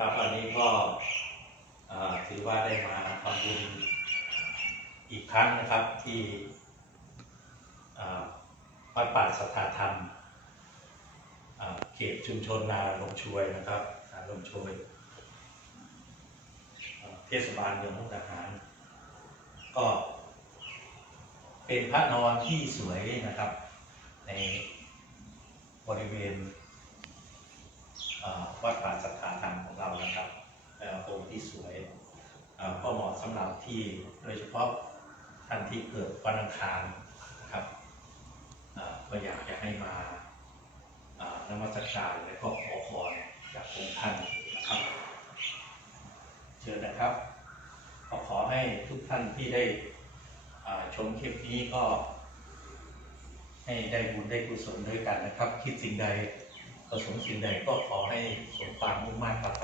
ครับวันนี้ก็ถือว่าได้มาทำบุญอีกครั้งนะครับที่วัดป่าสัทธาธรรมเขตชุมชนนาลงช่วยนะครับนาลงช่วยเทศบาลเมืองมุกดาหาร ก็ เป็นพระนอนที่สวยนะครับ ในบริเวณวัดป่าสัทธา เรานะครับเอ่อองค์ที่สวยก็เหมาะสำหรับที่โดยเฉพาะท่านที่เกิดวันอังคารนะครับเอ่อก็อยากจะให้มานมัสการและก็ขอพรจากองค์ท่านนะครับ เชิญนะครับก็ขอให้ทุกท่านที่ได้ชมคลิปนี้ก็ ให้ได้บุญได้กุศลด้วยกันนะครับ คิดสิ่งใดประสงค์สิ่งใดก็ขอให้สมความมุ่งมั่นปราร